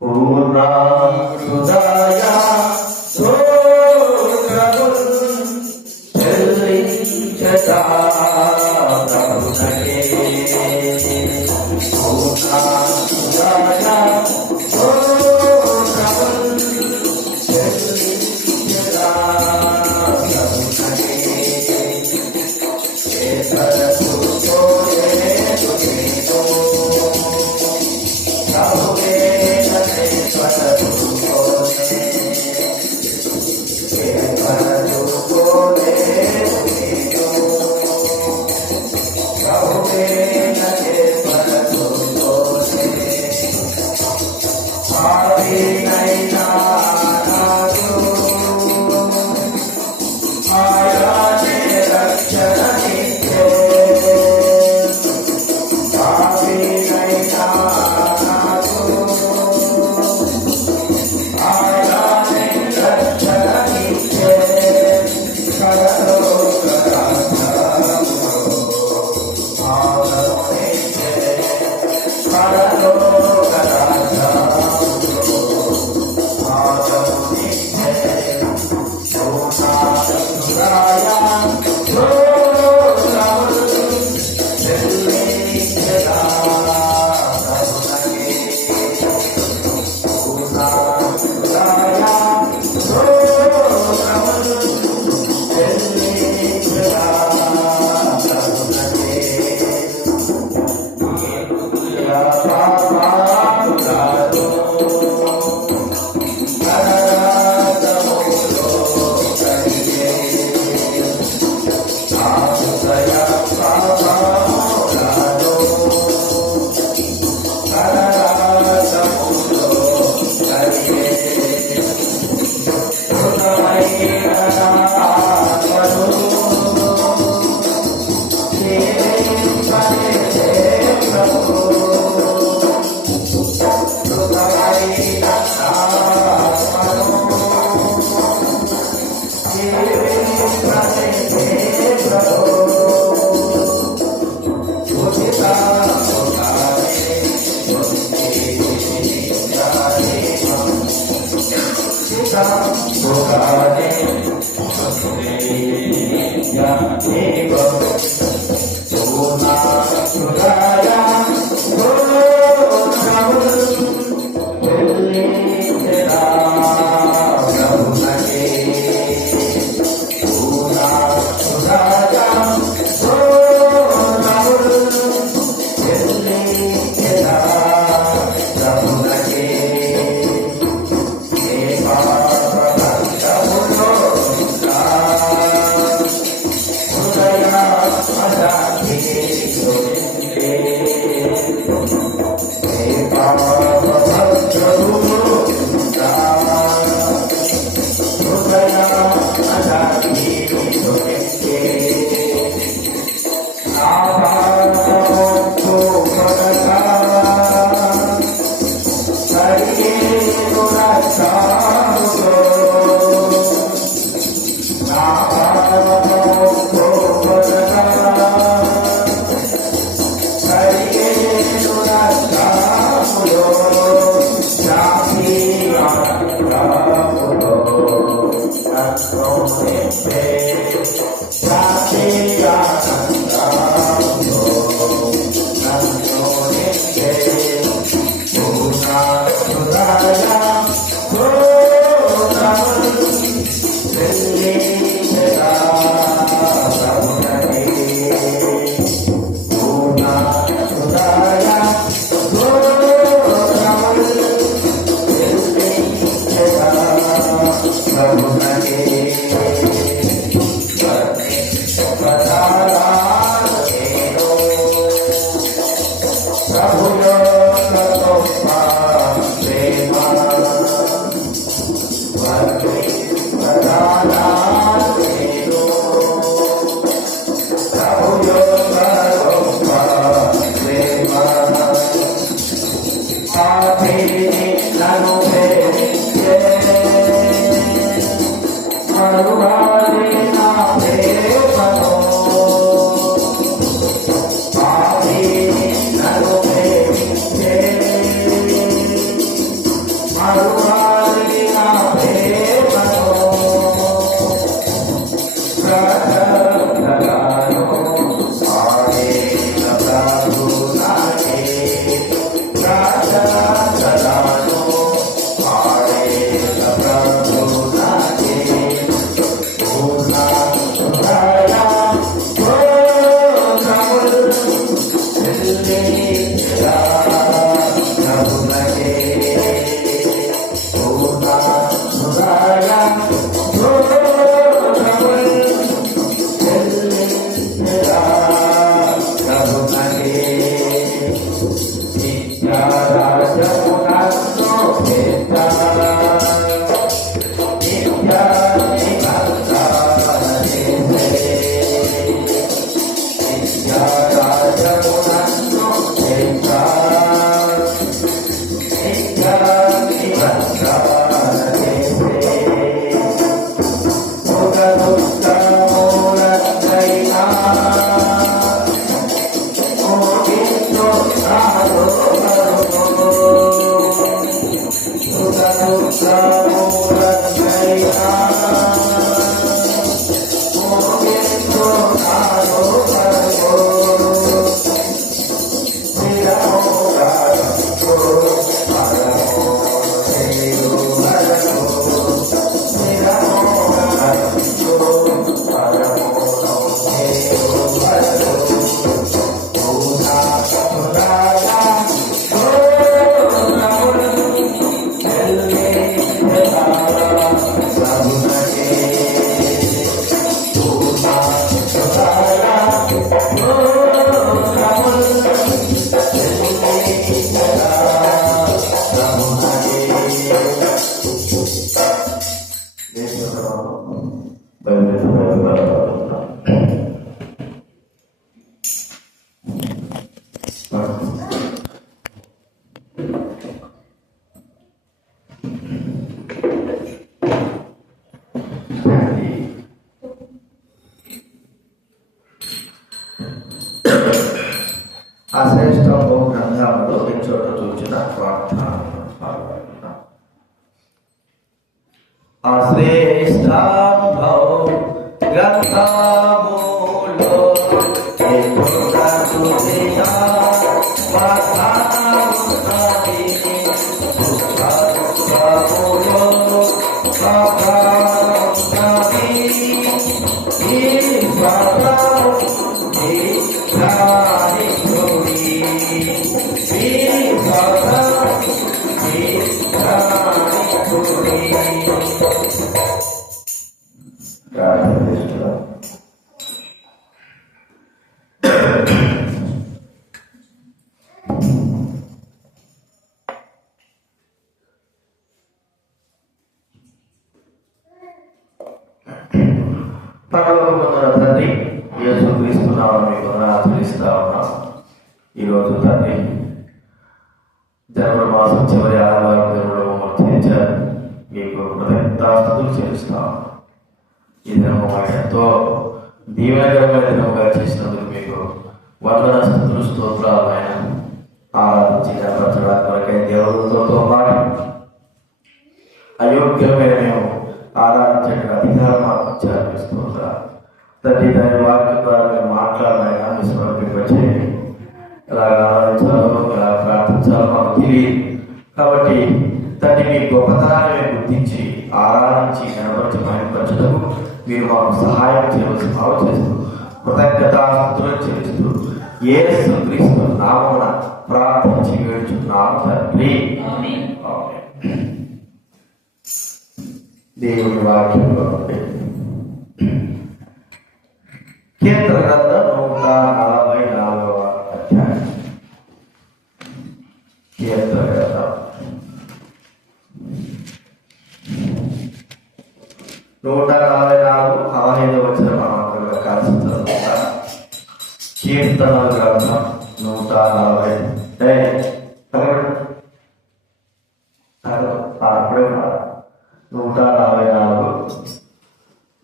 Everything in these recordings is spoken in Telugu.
పూర్ణ హృదయ చెల్లించదా ప్రభునకే పూర్ణ హృదయ చెల్లించదా ప్రభునకే ఏతరసు అశ్రేష్టంలో గ్రంథాలలో చోట చూచిన ప్రార్థన అశ్రేష్టంలో గ్రంథములో చోట చూచిన పరలోకమందున తండ్రి, యేసుక్రీస్తు నామమున మీకు వందనాలు ఆచరిస్తా ఉన్నాం. ఈరోజు తండ్రి జనవరి మాసం చివరి ఆదివారం దేవుడు మమ్మల్ని తీర్చారు. మీకు కృతజ్ఞతాస్తుతులు చెల్లిస్తాం. ఈ దినము ఎంతో దీవెనకరమైన దినముగా చేసినందుకు మీకు వందన స్తుతులు స్తోత్రాలు ఆయన ఆరాధించి కనపరచడానికి కొరకై దేవుడితో పాటు అయోగ్యమైన మేము ఆరాధించడానికి అధికారం మాకు ఇచ్చారు. తండ్రి దాని వాక్యం ద్వారా మేము మాట్లాడినైనా మీ సమర్పింపచేయండి. ఎలాగ ఆరాధించాలో ఎలా ప్రార్థించాలో మాకు తెలియదు. కాబట్టి తండ్రి మీ గొప్పతనాన్ని మేము గుర్తించి ఆరాధించి కనపరిచి మహిమపరచడం మీరు మాకు సహాయం చేయవలసి భావ చేస్తూ కృతజ్ఞతాస్తుతులను చెల్లిస్తూ యేసుక్రీస్తు నామమున ప్రార్థించి వేడుచున్నాము తండ్రి. దేవుని వాక్యంలో కీర్తన గ్రంథం 144వ అధ్యాయం. కీర్తన గ్రంథం 144 వచనం మనం కలిసి చదువుతాం. కీర్తన గ్రంథం 140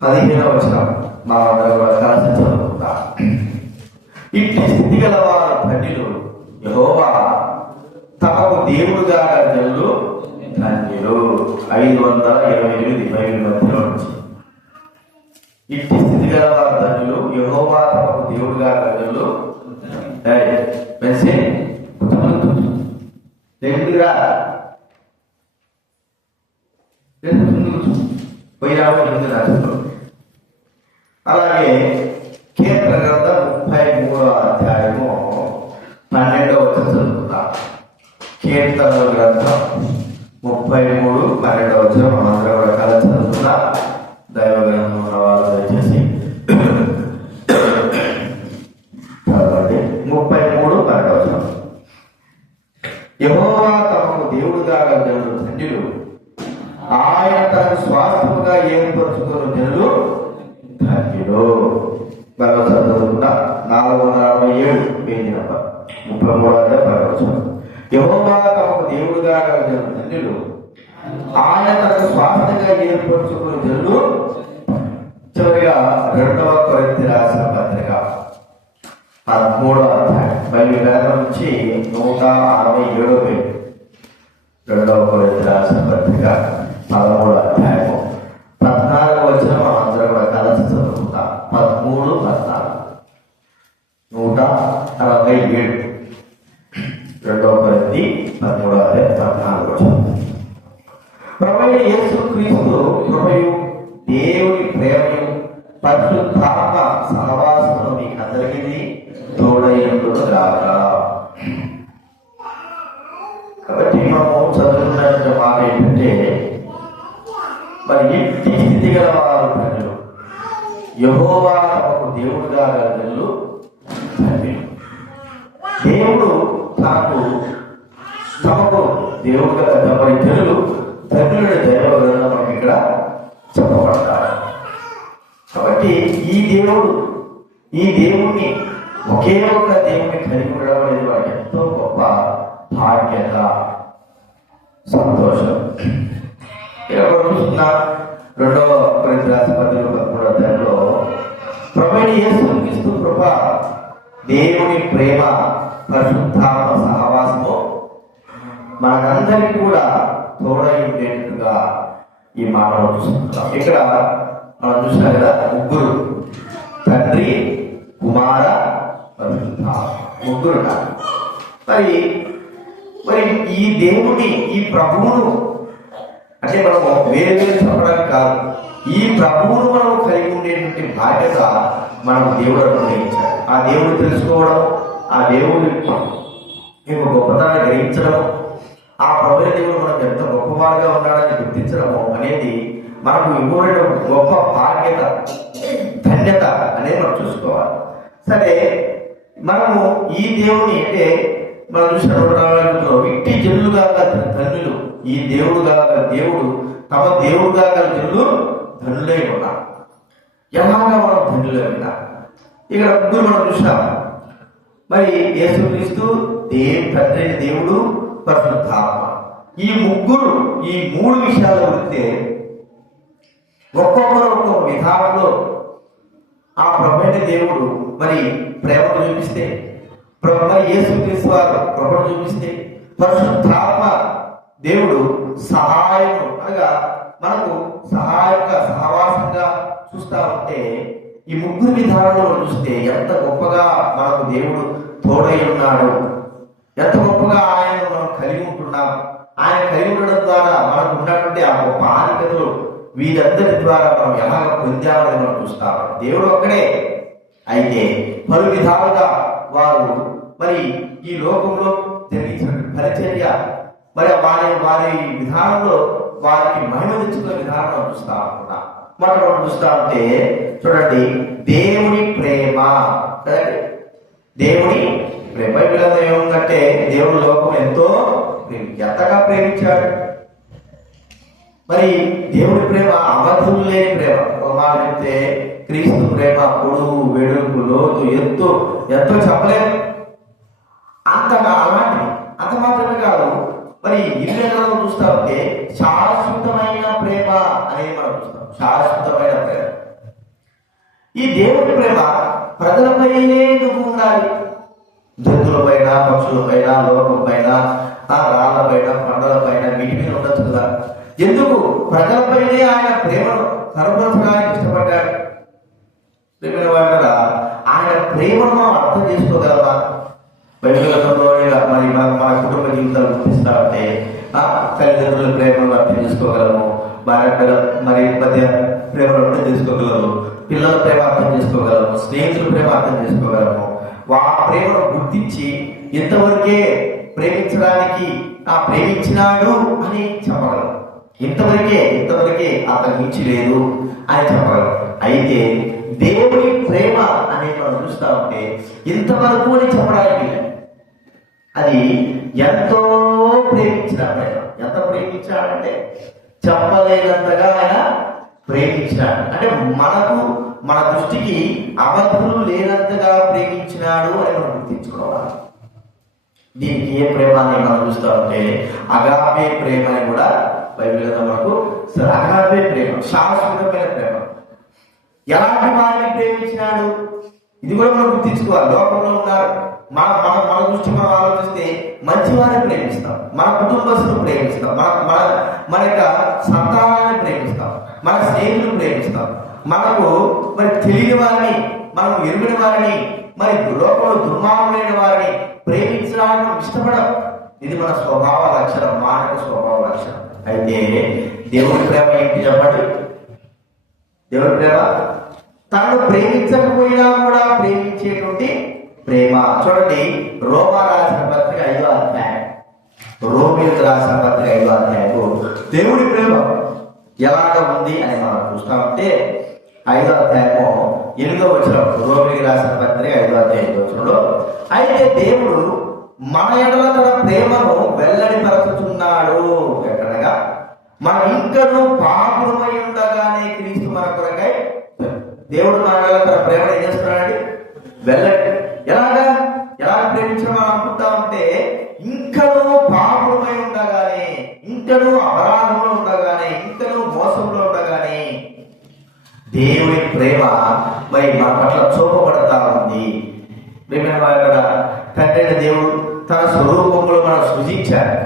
15వ వచనం మనందరూ కూడా కలిసి చదువుతాం. ఇట్టి స్థితి గల వారు ధన్యులు, యెహోవా తమకు దేవుడుగా జనులు ధన్యులు. 528 బైబిల్ మధ్యలో నుంచి ఇట్టి స్థితి గల వారు ధన్యులు, యెహోవా తమకు దేవుడుగా ధన్యులు. మెస్సే దేవుడిరా పోయిరావు ముందు రాష్ట్రంలో. అలాగే కీర్తన గ్రంథం 33వ అధ్యాయము 12వ వచనం చదువుకుందాం. కీర్తన గ్రంథం 33, 12వ వచనం మనందరం కూడా కలిసి చదువుకుందాం. దైవ గ్రంథం ఉన్న వాళ్ళు దయచేసి 33, 12వ వచనం. యెహోవా తమకు దేవుడుగా జనులు ధన్యులు, ఆయన తనకు స్వాస్థ్యముగా ఏర్పరచుకున్న జనులు ధన్యులు. మరోసారి చదువుకున్నా 467 పేజీ నంబర్ 33 12వ. యెహోవా తమకు దేవుడుగా జనులు ధన్యులు, ఆయన తనకు స్వాస్థ్యంగా ఏర్పరచుకున్న జనులు. చివరిగా 2వ కొరింథీ రాసిన పత్రిక 13వ అధ్యాయం బైబిల్ గ్రంథం నుంచి 167 పేజీ. 2వ కొరింథీ రాసిన పత్రిక 13వ అధ్యాయము 14వ వచనం అందరూ కూడా కలిసి చదువుకుంటాం. 13, 14, 167. 2వ కొరింథీ 13వ అధ్యాయం 14వ వచనం. ప్రభువైన యేసుక్రీస్తు కృపయు దేవుని ప్రేమయు పరిశుద్ధాత్మ సహవాసమును మీకు అందరికీ తోడైనప్పుడు గాక. కాబట్టి మనము చదువుకున్న మాట ఏంటంటే, మరి ఇంటి స్థితి గల వారు ధన్యులు, యెహోవా తమకు దేవుడుగా ధన్యులు. దేవుడు తమకు దేవుడుగా మరి జనులు ధన్యుల దైవ గ్రంథం మనకి ఇక్కడ చెప్పబడతారు. కాబట్టి ఈ దేవుణ్ణి ఒకే ఒక దేవుణ్ణి కలిగి ఉండడం అనేది వాటి ఎంతో గొప్ప భాగ్యత, సంతోషం. ఇక్కడ చూస్తున్న 2వ కొరింథీ రాసిన పత్రిక 13వ అధ్యాయంలో ప్రభువైన యేసుక్రీస్తు కృప, దేవుని ప్రేమ, పరిశుద్ధాత్మ సహవాసము మనకందరికీ కూడా తోడై ఉండేట్టుగా ఈ మాటలు చూస్తున్నాం. ఇక్కడ మనం చూసినాం కదా, ముగ్గురు, తండ్రి, కుమార, ముగ్గురు. మరి ఈ దేవుని, ఈ ప్రభువును అంటే మనము వేరు వేరు చెప్పడానికి కాదు, ఈ ప్రభువును మనం కలిగి ఉండేటువంటి బాధ్యత మనకు దేవుడు అనుగ్రహించాడు. ఆ దేవుడు తెలుసుకోవడం, ఆ దేవుడి యొక్క గొప్పతనాన్ని గ్రహించడం, ఆ ప్రభుత్వ దేవుడు మనకు ఎంత గొప్పవాడుగా ఉన్నాడని గుర్తించడము అనేది మనకు ఇవ్వబడిన గొప్ప బాధ్యత, ధన్యత అనేది మనం చూసుకోవాలి. సరే, మనము ఈ దేవుని అంటే మనం చూసిన ఇట్టి జనులుగా ధన్యులు, ఈ దేవుడుగా దేవుడు తమ దేవుడుగా గల జనులు ధనులై ఉన్నారు. ఎలాగా మనం ధన్యులైనా ఇక్కడ ముగ్గురు మనం చూసాం. మరి యేసుక్రీస్తు తండ్రి దేవుడు, పరిశుద్ధాత్మ, ఈ ముగ్గురు, ఈ 3 విషయాలు గురిస్తే ఒక్కొక్కరు ఒక్కొక్క విధానంలో ఆ ప్రభువైన దేవుడు మరి ప్రేమను చూపిస్తే, మరి యేసుక్రీస్తు వారు కృపను చూపిస్తే, పరిశుద్ధాత్మ దేవుడు సహాయం అనగా మనకు సహాయంగా, సహవాసంగా చూస్తా ఉంటే, ఈ ముగ్గురు విధానంలో చూస్తే ఎంత గొప్పగా మనకు దేవుడు తోడై ఉన్నాడు, ఎంత గొప్పగా ఆయన మనం కలిగి ఉంటున్నాం. ఆయన కలిగి ఉండడం ద్వారా మనకు ఉన్నటువంటి ఆ గొప్ప ఆధిక్యతలు వీరందరి ద్వారా మనం ఎలాగ పొందామని మనం చూస్తాం. దేవుడు ఒక్కడే, అయితే పలు విధాలుగా వారు మరి ఈ లోకంలో జరిగించిన పరిచర్య, మరి వారి విధానంలో వారికి మహిమ తెచ్చుకునే విధానం చూస్తా ఉంటున్నాం. మనం చూస్తా ఉంటే చూడండి, దేవుని ప్రేమ కదండి, దేవుని ప్రేమ. బైబిల్ ఏముందంటే దేవుడు లోకం ఎంతో ఎంతగా ప్రేమించాడు. మరి దేవుడి ప్రేమ అబద్ధం లేని ప్రేమ. ఒక మాట చెప్తే క్రీస్తు ప్రేమ పొడుగు, వెడుగు, లోతు, ఎత్తు ఎంతో చెప్పలేము. అంతగా అలాంటిది. అంత మాత్రమే కాదు, మరి ఇల్లు చూస్తా ఉంటే శాశ్వతమైన ప్రేమ అనేది మనం చూస్తాం. శాశ్వతమైన ప్రేమ. ఈ దేవుడి ప్రేమ ప్రజలపైనే ఎందుకు ఉండాలి? జంతువుల పైన, పక్షుల పైన, లోకం పైన, రాళ్ల పైన, పంటల పైన, వీటి మీద ఉండొచ్చు కదా. ఎందుకు ప్రజలపైనే ఆయన ప్రేమను కనపరచడానికి ఇష్టపడ్డాడు? ప్రేమైన వాళ్ళ ఆయన ప్రేమను మనం అర్థం చేసుకోగలమా? బైబిల్ గ్రంథంలో మరి మన కుటుంబ జీవితాలు గుర్తిస్తామంటే తల్లిదండ్రుల ప్రేమను అర్థం చేసుకోగలము, భార్య మరి మధ్య ప్రేమను అర్థం చేసుకోగలము, పిల్లల ప్రేమ అర్థం చేసుకోగలము, స్నేహితుల ప్రేమ అర్థం చేసుకోగలము. ఆ ప్రేమను గుర్తించి ఇంతవరకే ప్రేమించడానికి ప్రేమించినాడు అని చెప్పగలం. ఇంతవరకే అతను మించి లేదు అని చెప్పగలం. అయితే దేవుని ప్రేమ అనేది మనం చూస్తా ఉంటే ఇంతవరకు అని చెప్పడానికి అది ఎంతో ప్రేమించిన ప్రేమ. ఎంత ప్రేమించాడంటే చెప్పలేనంతగా ఆయన ప్రేమించినాడు. అంటే మన దృష్టికి అవధులు లేనంతగా ప్రేమించినాడు అని మనం గుర్తించుకోవాలి. దీనికి ఏ ప్రేమ అని మనం చూస్తా ఉంటే అగాపే ప్రేమ అని కూడా బైబిల్ మనకు అగాపే ప్రేమ, శాశ్వతమైన ప్రేమ. ఎలాంటి వారిని ప్రేమించినాడు ఇది కూడా మనం గుర్తించుకోవాలి. లోకంలో ఉన్నారు మన దృష్టి మనం ఆలోచిస్తే మంచి వారిని ప్రేమిస్తాం, మన కుటుంబస్తులను ప్రేమిస్తాం, మన యొక్క సంతానాన్ని ప్రేమిస్తాం, మన స్నేహితులను ప్రేమిస్తాం. మనకు మరి తెలియని వారిని, మనకు ఎరుగిన వారిని, మరి లోకంలో దుర్మార్గులైన వారిని ప్రేమించడానికి మనం ఇష్టపడం. ఇది మన స్వభావ లక్షణం, మానవ స్వభావ లక్షణం. అయితే దేవుడి ప్రేమ ఏంటి చెప్పండి? దేవుడి ప్రేమ తనను ప్రేమించకపోయినా కూడా ప్రేమించేటువంటి ప్రేమ. చూడండి, రోమా రాసిన పత్రిక 5వ అధ్యాయం, రోమిలకు రాసిన పత్రిక 5వ అధ్యాయం దేవుడి ప్రేమ ఎలాగ ఉంది అని మనం చూస్తామంటే 5వ అధ్యాయము 8వ వచనం, రోమిలకు రాసిన పత్రిక 5వ అధ్యాయం 8వ వచనంలో, అయితే దేవుడు మన ఎడల తన ప్రేమను వెల్లడిపరచుచున్నాడు. ఎక్కడగా మనం ఇంకనూ పాపులమై ఉండగానే క్రీస్తు మన కొరకై, దేవుడు మన ఎడల తన ప్రేమను ఏం చేస్తున్నాడండి? వెల్లడి. ఎలా ప్రేమించడం అనుకుంటా ఉంటే ఇంకనూ పాపులమై ఉండగానే, ఇంకనూ అపరాధంలో ఉండగానే, ఇంకనూ మోసంలో ఉండగానే దేవుని ప్రేమ మరి మన పట్ల చూపబడతా ఉంది. ప్రేమైన వారు తండ్రి దేవుడు తన స్వరూపంలో మనం సృజించాడు,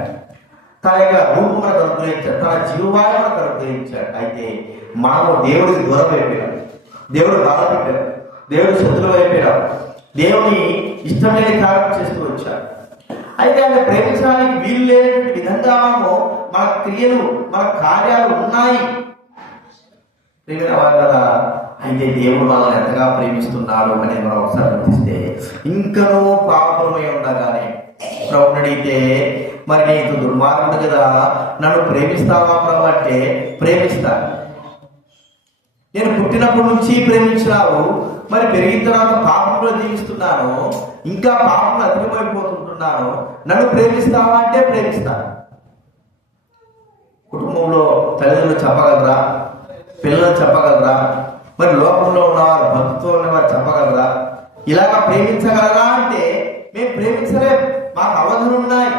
తన యొక్క రూపం మనకు అనుగ్రహించాడు, తన జీవాన్ని మనకు అనుగ్రహించాడు. అయితే మనము దేవుడికి దూరం అయిపోయాం, దేవుడు బాధపెట్టాడు, దేవుడు శత్రువు అయిపోయాం, దేవుని ఇష్టం లేని కార్యం చేస్తూ వచ్చాడు. అయితే ఆయన ప్రేమించడానికి వీలు లేనటువంటి విధంగా మన క్రియలు, మన కార్యాలు ఉన్నాయి. ప్రేమిన వాళ్ళ అయితే దేవుడు మనల్ని ఎంతగా ప్రేమిస్తున్నాడు అనేది మనం ఒకసారి గుర్తిస్తే, ఇంకనూ పాపమై ఉండగానే ప్రభుని అడిగితే, మరి నీకు దుర్మార్గుడు కదా, నన్ను ప్రేమిస్తావా ప్రభు అంటే ప్రేమిస్తాను. నేను పుట్టినప్పటి నుంచి ప్రేమించినావు, మరి పెరిగిన తర్వాత పాపంలో జీవిస్తున్నాను, ఇంకా పాపంలో అధికమైపోతుంటున్నాను, నన్ను ప్రేమిస్తావా అంటే ప్రేమిస్తాను. కుటుంబంలో తల్లిదండ్రులు చెప్పగలరా? పిల్లలు చెప్పగలరా? మరి లోకంలో ఉన్నవారు, బంధుత్వంలో ఉన్నవారు చెప్పగలరా? ఇలాగా ప్రేమించగలరా అంటే మేము ప్రేమించలేం, మాకు అవధులు ఉన్నాయి,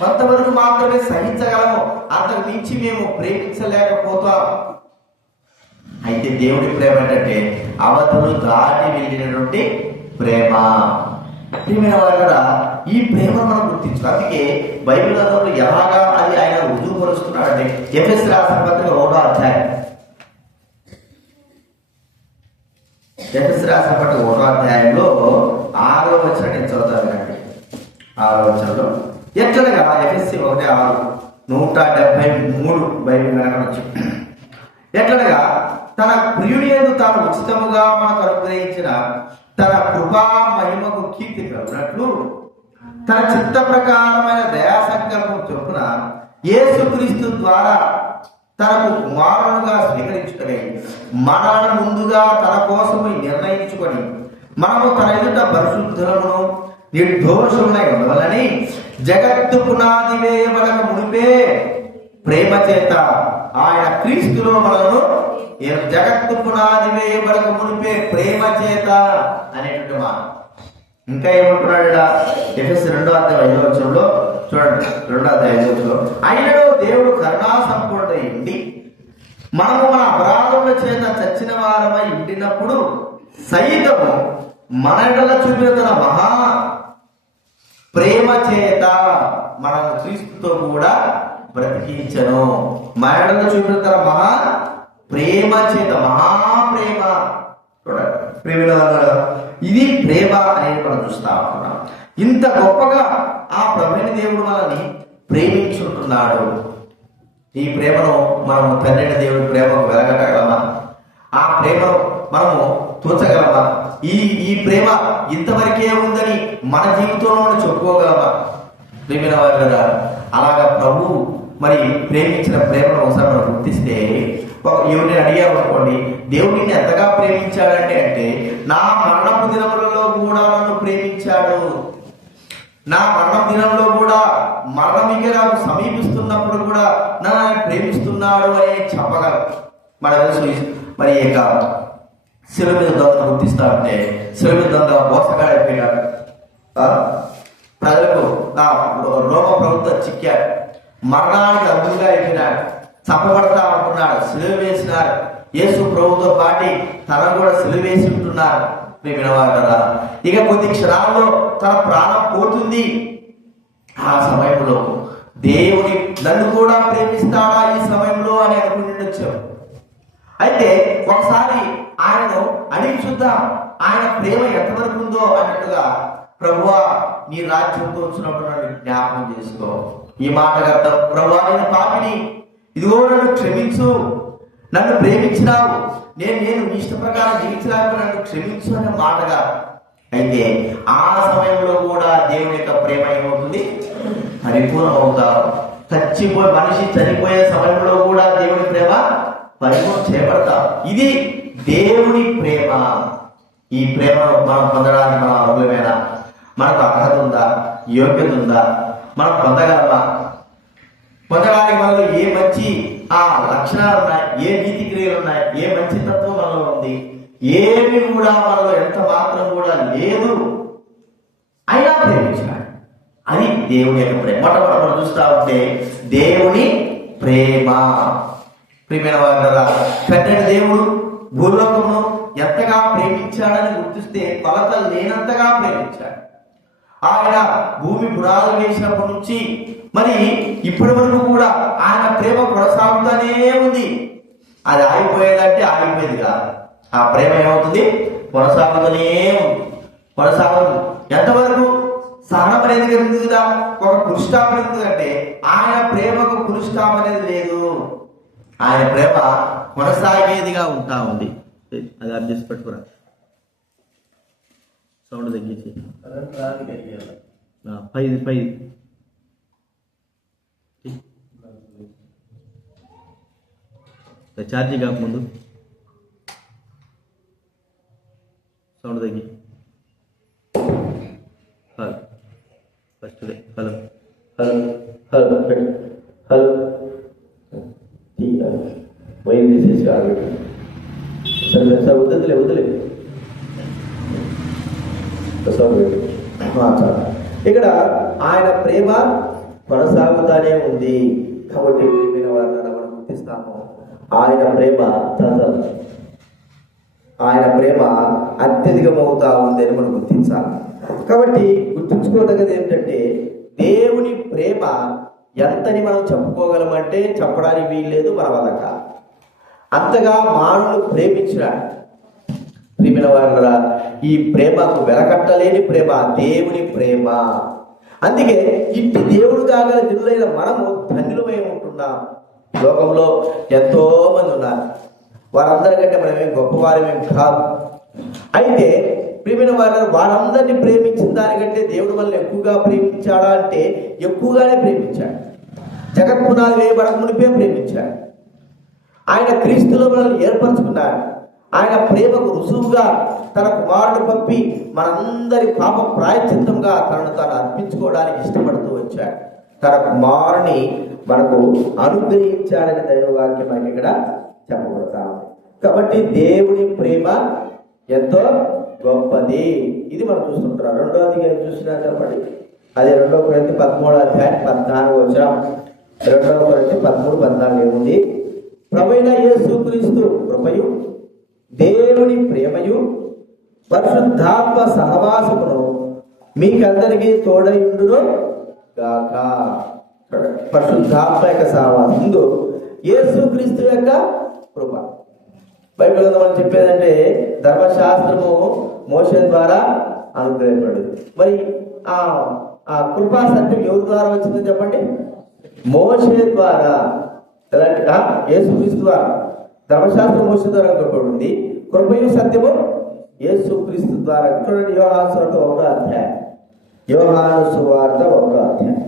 కొంతవరకు మాత్రమే సహించగలము, అంతకు మించి మేము ప్రేమించలేకపోతాం. అయితే దేవుడి ప్రేమ ఏంటంటే అవధులు దాటి వెళ్ళినటువంటి ప్రేమ. ప్రియమైన వారు కదా, ఈ ప్రేమ మనం గుర్తించాలి. అందుకే బైబిల్ గ్రంథంలో ఎలాగా అది ఆయన రుజువుపరుస్తున్నాడంటే ఎఫెసీ రాసిన పత్రిక 1వ అధ్యాయం, ఎఫెసీ రాసిన పత్రిక 1వ అధ్యాయంలో 6వ వచనం నేను చదువుతాను వినండి. 6వ వచనంలో ఎట్లనగా ఎఫెసీ 1:6 173 బైబిల్ కనవచ్చు. ఎట్లనగా తన ప్రియుని యందు తాను ఉచితముగా మనకు అనుగ్రహించిన తన కృపా మహిమకు కీర్తి కలుగునట్లు తన చిత్త ప్రకారమైన దయా సంకల్పం చొప్పున యేసుక్రీస్తు ద్వారా తనకు కుమారుడుగా స్వీకరించుకుని మనల్ని ముందుగా తన కోసము నిర్ణయించుకొని మనము తన ఎదుట పరిశుద్ధులను నిర్దోషులై ఉండవాలని జగత్తు పునాది వేయబడక మునిపే ప్రేమ చేత ఆయన క్రీస్తులో మనను జగత్తు పునాది వేయబడక మునిపే ప్రేమ చేత అనేటువంటి మాట. ఇంకా ఏమంటున్నాడు? ఎఫెసీ 2వ అధ్యాయం 5వ వచనంలో చూడండి, 2వ అధ్యాయం 5వ వచనంలో, ఆయనలో దేవుడు కరుణా సంపూర్ణుడై ఉండి మనము మన అపరాధముల చేత చచ్చిన వారమై ఉండినప్పుడు సైతము మన ఎడల చూపిన తన మహా ప్రేమ చేత మనం క్రీస్తుతో కూడా బ్రతికించను. మన ఎడల చూపిన తన మహా ప్రేమ చేత, మహాప్రేమ ప్రేమ ఇది ప్రేమ అనేది మనం చూస్తా ఉన్నాం. ఇంత గొప్పగా ఆ ప్రభువైన దేవుడు మనల్ని ప్రేమించుంటున్నాడు. ఈ ప్రేమను మనం తండ్రి దేవుడి ప్రేమకు వెలగట్టగలమా? ఆ ప్రేమను మనము తూచగలమా? ఈ ప్రేమ ఇంతవరకే ఉందని మన జీవితంలో చెప్పుకోగలమా? ప్రేమిన వారు అలాగా ప్రభు మరి ప్రేమించిన ప్రేమను ఒకసారి మనం గుర్తిస్తే, ఎవరిని అడిగామనుకోండి, దేవుడిని ఎంతగా ప్రేమించాడంటే అంటే నా మరణపు దినములలో కూడా నన్ను ప్రేమించాడు, నా మరణం దినంలో కూడా మరణమిక నాకు సమీపిస్తున్నప్పుడు కూడా నన్ను ప్రేమిస్తున్నాడు అని చెప్పగలం. మన తెలుసు మరి ఇక శిలువ మీద దొంగ గుర్తిస్తా ఉంటే శిలువ మీద దొంగ మోసగాడైపోయాడు. ప్రజలకు రోమ ప్రభుత్వం చిక్కాడు, మరణానికి అడ్డుగా అయిపోయినాడు, చంపబడతా ఉంటున్నాడు, సిలువ వేసినాడు. యేసు ప్రభుతో పాటి తనను కూడా సిలువ వేసి ఉంటున్నారు. వినవారు కదా. ఇక కొద్ది క్షణాల్లో తన ప్రాణం పోతుంది. ఆ సమయంలో దేవుని నన్ను కూడా ప్రేమిస్తాడా ఈ సమయంలో అని అనుకుంటుండొచ్చు. అయితే ఒకసారి ఆయనను అడిగి చూద్దాం, ఆయన ప్రేమ ఎంతవరకు ఉందో అన్నట్టుగా, ప్రభువా నీ రాజ్యంతో వచ్చినప్పుడు నన్ను జ్ఞాపకం చేసుకో. ఈ మాట అర్థం, ప్రభువా నేను పాపిని, ఇదిగో నన్ను క్షమించు, నన్ను ప్రేమించినావు, నేను నీ ఇష్ట ప్రకారం జీవించడానికి నన్ను క్షమించు అనే మాటగా. అయితే ఆ సమయంలో కూడా దేవుని యొక్క ప్రేమ ఏమవుతుంది? పరిపూర్ణం అవుతావు. మనిషి చనిపోయే సమయంలో కూడా దేవుని ప్రేమ పరిపూర్ణం చేయబడతాం. ఇది దేవుని ప్రేమ. ఈ ప్రేమను మనం పొందడానికి మన అనుభవమేనా? మనకు అర్హత ఉందా? యోగ్యత ఉందా? మనం పొందగలమా? పొందడానికి మనలో ఏ మంచి లక్షణాలు ఉన్నాయి, ఏ నీతి క్రియలు ఉన్నాయి, ఏ మంచి తత్వం మనలో ఉంది? ఏమి కూడా మనలో ఎంత మాత్రం కూడా లేదు, అయినా ప్రేమించాడు. అది దేవుని యొక్క ప్రేమ. మొట్టమొదటి మనం చూస్తా ఉంటే దేవుని ప్రేమ. ప్రియమైన వారు, కన్నడ దేవుడు భూలోకమును ఎంతగా ప్రేమించాడని గుర్తిస్తే కొలతలు లేనంతగా ప్రేమించాడు. ఆయన భూమి పునాదులు వేసినప్పటి నుంచి మరి ఇప్పటి వరకు కూడా ఆయన ప్రేమ కొనసాగుతూనే ఉంది. అది ఆగిపోయేదంటే ఆగిపోయేది కాదు. ఆ ప్రేమ ఏమవుతుంది? కొనసాగుతూనే ఉంది, కొనసాగుతుంది. ఎంతవరకు? సహనం అనేది కలిగింది కదా, ఒక పురుషాపం ఎందుకంటే ఆయన ప్రేమకు పురుషాపం అనేది లేదు. ఆయన ప్రేమ కొనసాగేదిగా ఉంటా ఉంది. అది అర్థం చేసి పెట్టుకురా, సౌండ్ తగ్గించి పై ఛార్జీ కాకముందు సౌండ్ తగ్గి first hello hello hello hello wire తీసేసి ఆగండి. సరే సార్, వదిలే ఇక్కడ ఆయన ప్రేమ కొనసాగుతానే ఉంది. కాబట్టి ప్రేమైన వారిని మనం గుర్తిస్తాము. ఆయన ప్రేమ అత్యధికమవుతా ఉంది అని మనం గుర్తించాలి. కాబట్టి గుర్తుంచుకోదగ్గది ఏంటంటే దేవుని ప్రేమ ఎంతని మనం చెప్పుకోగలమంటే చెప్పడానికి వీల్లేదు, మన వల్ల కాదు. అంతగా మానవులు ప్రేమించినాడు. ప్రియమైన వారులారా, ఈ ప్రేమకు వెలకట్టలేని ప్రేమ దేవుని ప్రేమ. అందుకే ఇంటి దేవుడు కాగల జనులైన మనము ధన్యులమై ఉంటున్నాం. లోకంలో ఎంతో మంది ఉన్నారు, వారందరికంటే మనమేం గొప్పవారమేం కాదు. అయితే ప్రియమైన వారు, వారందరినీ ప్రేమించిన దానికంటే దేవుడు మనల్ని ఎక్కువగా ప్రేమించాడా అంటే ఎక్కువగానే ప్రేమించాడు. జగత్పునాది వేయబడక మునిపే ప్రేమించాడు. ఆయన క్రీస్తులో మనల్ని ఏర్పరచుకున్నాడు. ఆయన ప్రేమకు రుజువుగా తన కుమారుడు పంపి మనందరి పాప ప్రాయశ్చిత్తంగా తనను తాను అర్పించుకోవడానికి ఇష్టపడుతూ వచ్చాడు. తన కుమారుని మనకు అనుగ్రహించాడని దైవవాక్యం మనకి ఇక్కడ చెప్పబడతాం. కాబట్టి దేవుని ప్రేమ ఎంతో గొప్పది. ఇది మనం చూస్తుంటున్నాం. 2వ అధ్యాయం చూసినా చెప్పండి. అది 2 కొరింథీ 13:14 2 కొరింథీ 13:14 ఏముంది? ప్రభువైన యేసుక్రీస్తు కృపయు దేవుని ప్రేమయు పరిశుద్ధాత్మ సహవాసమును మీకందరికీ తోడయుండును గాక. పరిశుద్ధాత్మ యొక్క సహవాసం ముందు యేసుక్రీస్తు యొక్క కృప. బైబిల్ మనం చెప్పేదంటే ధర్మశాస్త్రము మోషే ద్వారా అనుగ్రహించబడింది. మరి ఆ ఆ కృపా సత్యం ఎవరి ద్వారా వచ్చిందని చెప్పండి? మోషే ద్వారా. ఎలాంటి యేసుక్రీస్తు ద్వారా. ధర్మశాస్త్రం మోషే ద్వారా అనుగ్రహించబడింది, కృపయు సత్యము యేసుక్రీస్తు ద్వారా. చూడండి, యోహాను సువార్త 1వ అధ్యాయం. యోహాను సువార్త 1వ అధ్యాయం.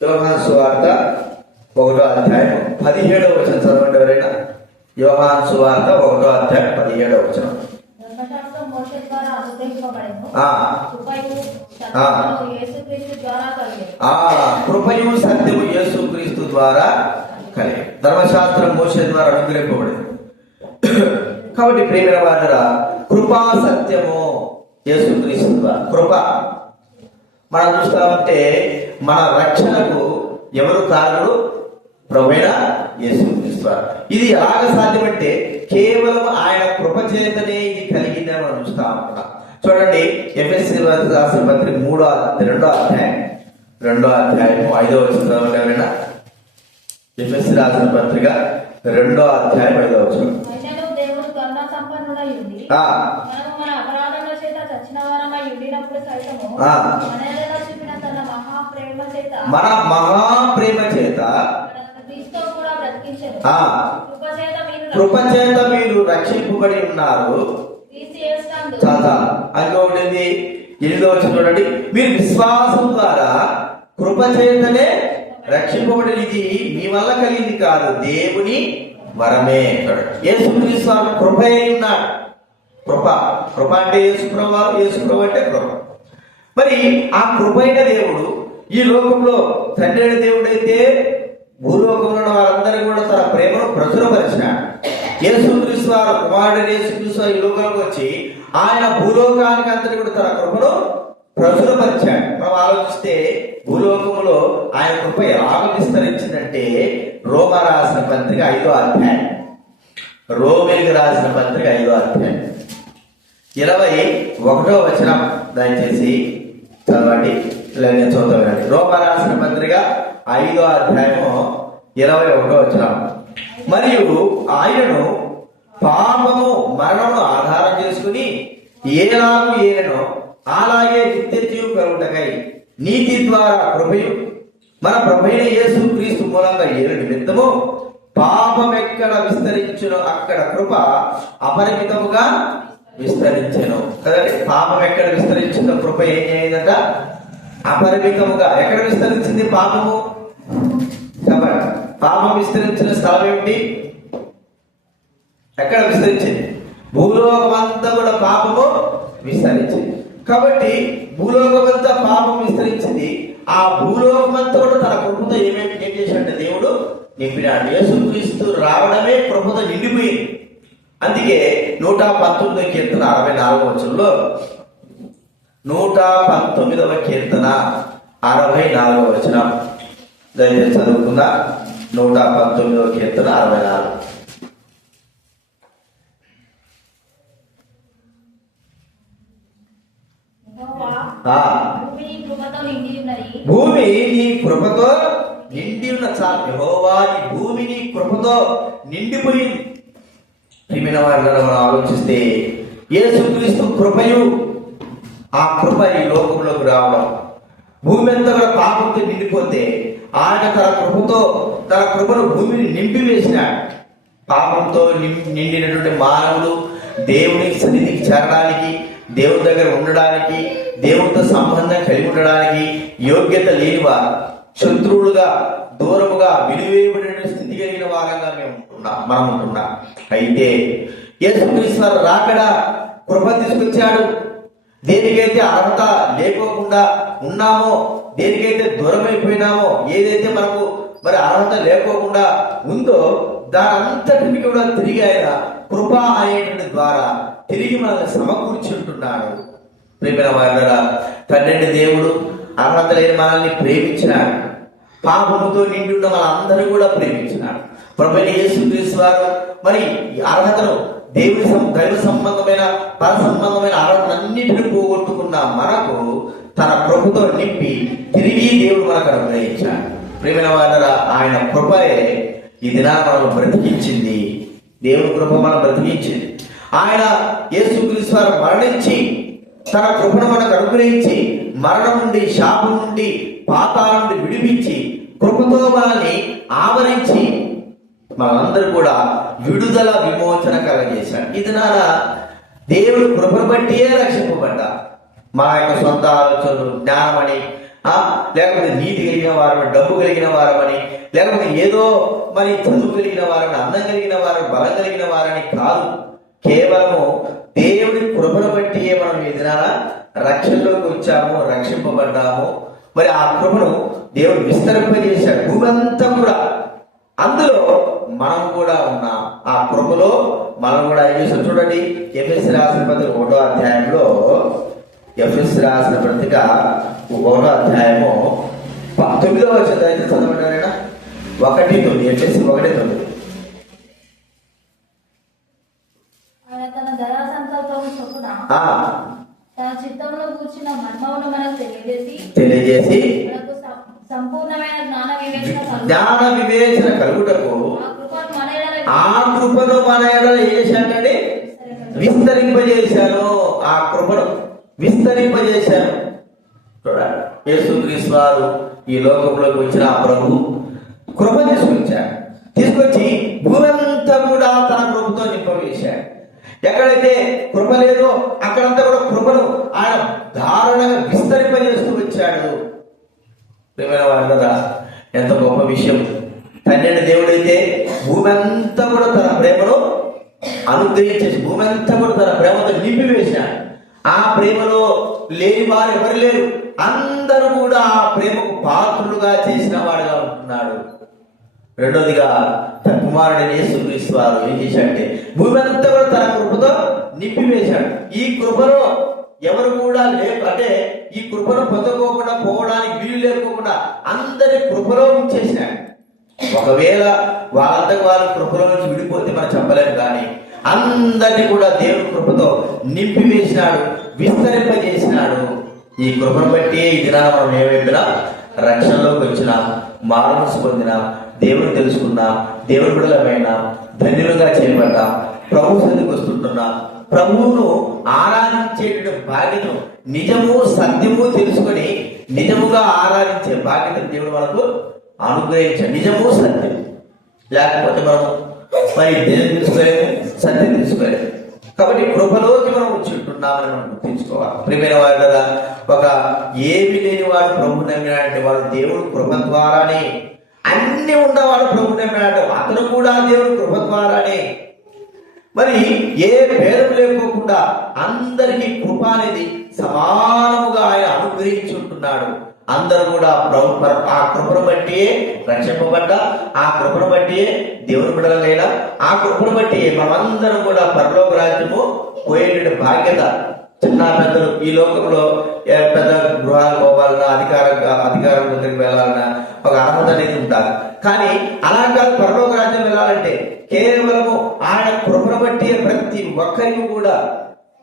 యోహాను సువార్త 1వ అధ్యాయం 17వ వచనం చదవండి ఎవరైనా. యోహాను సువార్త 1వ అధ్యాయం 17వ వచనం. ధర్మశాస్త్రం మోషే ద్వారా అనుగ్రహింపబడెను, కృపయు సత్యము యేసుక్రీస్తు ద్వారా కలిగి. ధర్మశాస్త్రం మోషే ద్వారా అనుగ్రహింపబడింది. కాబట్టి ప్రియమైన వారులారా, కృపా సత్యము యేసుక్రీస్తు ద్వారా. కృప మనం చూస్తామంటే మన రక్షణకు ఎవరు కారణుడు? ప్రభువైన యేసుక్రీస్తు. ఇది ఎలాగ సాధ్యమంటే కేవలం ఆయన కృప చేతనే ఇది కలిగిందని మనం చూస్తా ఉంటున్నాం. చూడండి, ఎఫెసీ రాసిన పత్రిక 2వ అధ్యాయం 5వ వచనం. ఎవరైనా ఎఫెసీ రాసిన పత్రిక 2వ అధ్యాయం 5వ వచనం. దేవుడు కరుణా సంపన్నుడై ఉండి మనము మన అపరాధముల చేత చచ్చిన వారమై ఉండినప్పుడు సైతము మనలో చూపిన తన మన మహాప్రేమ చేత క్రీస్తుతో కూడా బ్రతికించెను. కృపచేత మీరు రక్షింపబడి ఉన్నారు. చాలా ఇంకా ఉండేది 8వ వచనం చూడండి. మీరు విశ్వాసం ద్వారా కృపచేతనే రక్షింపబడి, ఇది మీ వల్ల కలిగింది కాదు, దేవుని వరమే. యేసుక్రీస్తు కృప అయి ఉన్నాడు. కృప అంటే యేసుప్రభు అంటే కృప. మరి ఆ కృపైన దేవుడు ఈ లోకంలో తండ్రి అయిన దేవుడైతే భూలోకంలో ఉన్న వారందరూ కూడా తన ప్రేమను ప్రచురపరిచాడు. యేసుక్రీస్తు వారు కుమారుడు యేసుక్రీస్తు ఈ లోకంలోకి వచ్చి ఆయన భూలోకానికి అంతటి కూడా తన కృపను ప్రచురపరిచాడు. మనం ఆలోచిస్తే భూలోకంలో ఆయన కృప ఎలాగ విస్తరించిందంటే రోమ రాసిన పత్రిక 5వ అధ్యాయం, రోమిలికి రాసిన పత్రిక 5వ అధ్యాయం 21వ వచనం దయచేసి చదవండి. నేను చదువుతానండి. రోమ రాసిన పత్రిక 5వ అధ్యాయము 21వ వచనం. మరియు ఆయనను పాపము మరణమును ఆధారం చేసుకుని ఏలాగు ఏనో అలాగే నిత్య జీవం కలుగుటకై నీతి ద్వారా కృపయు మన ప్రభువైన యేసుక్రీస్తు మూలంగా ఏలు నిమిత్తము పాపం ఎక్కడ విస్తరించును అక్కడ కృప అపరిమితముగా విస్తరించెను. కదండి, పాపం ఎక్కడ విస్తరించిందో కృప ఏం అయిందట? అపరిమితముగా. ఎక్కడ విస్తరించింది పాపము? చెప్పండి. పాపం విస్తరించిన స్థలం ఏమిటి? ఎక్కడ విస్తరించింది? భూలోకం అంతా కూడా పాపము విస్తరించింది. కాబట్టి భూలోకం అంతా పాపం విస్తరించింది. ఆ భూలోకం అంతా కూడా తన కృపతో ఏం చేశాడంటే దేవుడు నింపినాడు. యేసుక్రీస్తు రావడమే కృపతో నిండిపోయింది. అందుకే 119వ కీర్తన 64వ వచనంలో 119వ కీర్తన 64వ వచనం దయచేసి చదువుకుందా. 119వ కీర్తన 64. భూమి నీ కృపతో నిండి ఉన్న చాలు. యెహోవా ఈ భూమి నీ కృపతో నిండిపోయింది. ప్రియమైన వారిని మనం ఆలోచిస్తే యేసుక్రీస్తు కృపయు ఆ కృప ఈ లోకంలోకి రావడం, భూమి అంతా కూడా పాపంతో నిండిపోతే ఆయన తన కృపతో తన కృపను భూమిని నింపివేసినాడు. పాపంతో నిండినటువంటి మానవులు దేవుని సన్నిధికి చేరడానికి, దేవుని దగ్గర ఉండడానికి, దేవునితో సంబంధం కలిగి ఉండడానికి యోగ్యత లేని వారు, శత్రువులుగా దూరముగా విలువేయబడిన స్థితి కలిగిన వారంగా మనం ఉంటున్నాం. అయితే యేసుక్రీస్తు వారు రాకడా కృప తీసుకొచ్చాడు. దేనికైతే అర్హత లేకోకుండా ఉన్నామో, దేనికైతే దూరం అయిపోయినామో, ఏదైతే మనకు మరి అర్హత లేకోకుండా ఉందో దాని అంతటిని కూడా తిరిగి ఆయన కృప అనేటువంటి ద్వారా తిరిగి మనల్ని సమకూర్చుంటున్నాడు. ప్రేమైన వారులారా, తండ్రి దేవుడు అర్హత లేని మనల్ని ప్రేమించినాడు. పాపముతో నిండి ఉన్న మనందరూ కూడా ప్రేమించినాడు. ప్రభువైన యేసుక్రీస్తు వారు మరి అర్హతను దైవ సంబంధమైన పర సంబంధమైన అర్హతలన్నిటిని పోగొట్టుకున్న మనకు తన కృపతో నింపి తిరిగి దేవుడు మనకు అనుగ్రహించాడు. ప్రేమైన వారులారా, ఆయన కృపయే ఈ దినాన్ని మనం బ్రతికించింది. దేవుని కృప మనం బ్రతికించింది. ఆయన యేసుక్రీస్తు వారు మరణించి తన కృపను మనకు అనుగ్రహించి మరణం నుండి, శాపం నుండి, పాతాళం నుండి విడిపించి కృపతో మనల్ని ఆవరించి మనందరూ కూడా విడుదల విమోచన కలగజేశాడు. ఇది నాన్న దేవుడు కృపను బట్టియే రక్షింపబడ్డా. మా యొక్క సొంత ఆలోచనలు, జ్ఞానమని, లేకపోతే నీతి కలిగిన వారమని, డబ్బు కలిగిన వారమని, లేకపోతే ఏదో మరి చదువు కలిగిన వారని, అందం కలిగిన వారని, బలం కలిగిన వారని కాదు. కేవలము దేవుడి కృపను బట్టియే మనం ఎదురాల రక్షణలోకి వచ్చాము, రక్షింపబడ్డాము. మరి ఆ కృపను దేవుడు విస్తరింపజేశాడు భూమి అంతా కూడా. అందులో మనం కూడా ఉన్నాం. ఆ కృపలో మనం కూడా చూసాం. చూడండి, ఎఫెసీ రాసిన పత్రిక 1వ అధ్యాయంలో, ఎఫెసీ రాసిన పత్రిక 1వ అధ్యాయము 9వ వచనం అయితే చదవడారైనా 1:9. ఎఫెసీ 1:9. తన దయా సంకల్పము చొప్పున తన చిత్తంలో కూర్చున్న మర్మమును మనకు తెలియజేసి మనకు సంపూర్ణమైన జ్ఞాన వివేచన కలుగుటకు ఆ కృపను మన ఎడల చేశానండి, విస్తరింపజేశాను. ఆ కృపను విస్తరింపజేశాను. చూడండి, యేసుక్రీస్తు వారు ఈ లోకంలోకి వచ్చిన ఆ ప్రభు కృప తీసుకొచ్చి భూమి అంతా కూడా తన కృపతో నింపవేశాడు. ఎక్కడైతే కృప లేదో అక్కడంతా కూడా కృపను ఆయన దారుణంగా విస్తరింపజేస్తూ వచ్చాడు. ప్రియమైన వారులారా, ఎంత గొప్ప విషయం! తండ్రి దేవుడైతే భూమి అంతా కూడా తన ప్రేమను అనుగ్రహించేసి భూమి అంతా కూడా తన ప్రేమతో నింపివేశాడు. ఆ ప్రేమలో లేని వారు ఎవరు లేరు. అందరూ కూడా ఆ ప్రేమకు పాత్రులుగా చేసిన వాడుగా ఉంటున్నాడు. రెండోదిగా తన కుమారుడైన యేసుక్రీస్తు వారు ఏం చేశాడంటే భూమి అంతా కూడా తన కృపతో నింపివేశాడు. ఈ కృపలో ఎవరు కూడా లేక, అంటే ఈ కృపను పొందుకోకుండా పోవడానికి వీలు లేకోకుండా అందరి కృపలో ఉంచేశాడు. ఒకవేళ వాళ్ళందరూ వాళ్ళ కృపలో నుంచి విడిపోతే మనం చెప్పలేము, కానీ అందరినీ కూడా దేవుడి కృపతో నింపివేసినాడు, విస్తరింపజేసినాడు. ఈ కృపను బట్టి ఈ దినాన మనం ఏమైనా రక్షణలోకి వచ్చినాం, మానసు పొందినాం, దేవుని తెలుసుకున్నాం, దేవుని బిడ్డలమైనా ధన్యులుగా చేయబడ్డాం, ప్రభు సన్నిధికి వస్తుంటున్నాం. ప్రభువును ఆరాధించేటువంటి బాధ్యతను, నిజము సత్యము తెలుసుకొని నిజముగా ఆరాధించే బాధ్యతను దేవుడు మనకు అనుగ్రహించాడు. నిజము సత్యం లేకపోతే మనం మరి దేవుని తెలుసుకోలేము, సత్యం తెలుసుకోలేము. కాబట్టి కృపలోకి మనం వచ్చి ఉంటున్నామని మనం గుర్తించుకోవాలి. ప్రియమైన వారు కదా, ఒక ఏమి లేని వాడు ప్రభు నమ్మినాడంటే వాడు దేవుడు కృప ద్వారానే, అన్ని ఉన్నవాడు ప్రభు నమ్మినాడు అతను కూడా దేవుడు కృప ద్వారానే. మరి ఏ భేదం లేకోకుండా అందరికీ కృప అనేది సమానముగా ఆయన అనుగ్రహించి ఉంటున్నాడు. అందరూ కూడా ఆ కృపను బట్టి రక్షింపబడ్డా, ఆ కృపను బట్టి దేవుని బిడ్డలైనా, ఆ కృపను బట్టి మనమందరం కూడా పరలోక రాజ్యము పోయేటువంటి బాధ్యత. చిన్న పెద్దలు ఈ లోకంలో పెద్ద గృహాలు పోవాలన్నా, అధికారం దగ్గరికి వెళ్ళాలన్నా ఒక అర్హత అనేది ఉంటారు. కానీ అలా కాదు, పరలోక రాజ్యం వెళ్ళాలంటే కేవలము ఆయన కృపను బట్టి ప్రతి ఒక్కరికి కూడా,